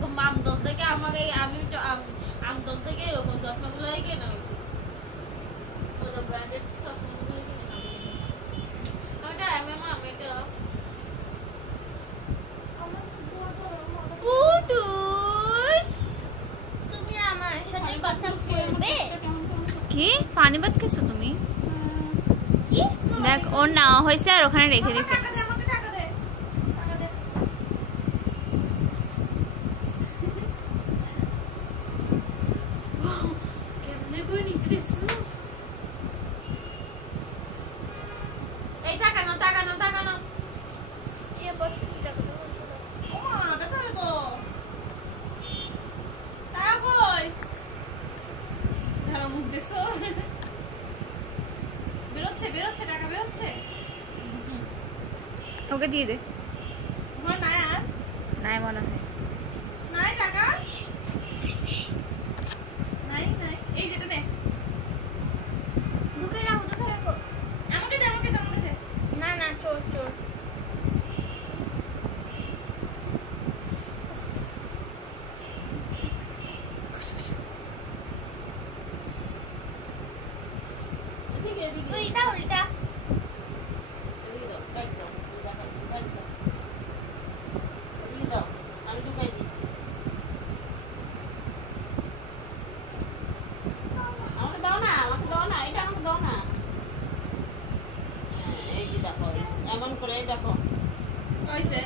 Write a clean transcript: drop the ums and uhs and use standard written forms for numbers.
এরকম আমদল থেকে আমাকে আমি আমদল থেকে এরকম চশমাগুলোই কেনা উচিত ওটা ব্র্যান্ডেড চশমাগুলোই কিনে না ওটা আমি এটা পুটুস তুমি আমার সাথে কথা বলবে কি পানি ভাত খেয়েছো তুমি দেখ ওর না হয়েছে আর ওখানে রেখে দিয়েছে কেমনে করে নিতেছো এই টাকানো ওমা ব্যথা রে তো টাকা কই মুখ দেখছো বেরোচ্ছে টাকা বেরোচ্ছে ওকে দিয়ে দে তোমার নাই আর নাই মনে হয় নাই টাকা নাই এই যেটা নে ঢুকে রাখো আমাকে দে না চোর এদিকে উল্টা আমি ঢুকাই দিই আমাকে দাও না এটা আমাকে দাও না এই যে দেখো এমন করে দেখো ওইসে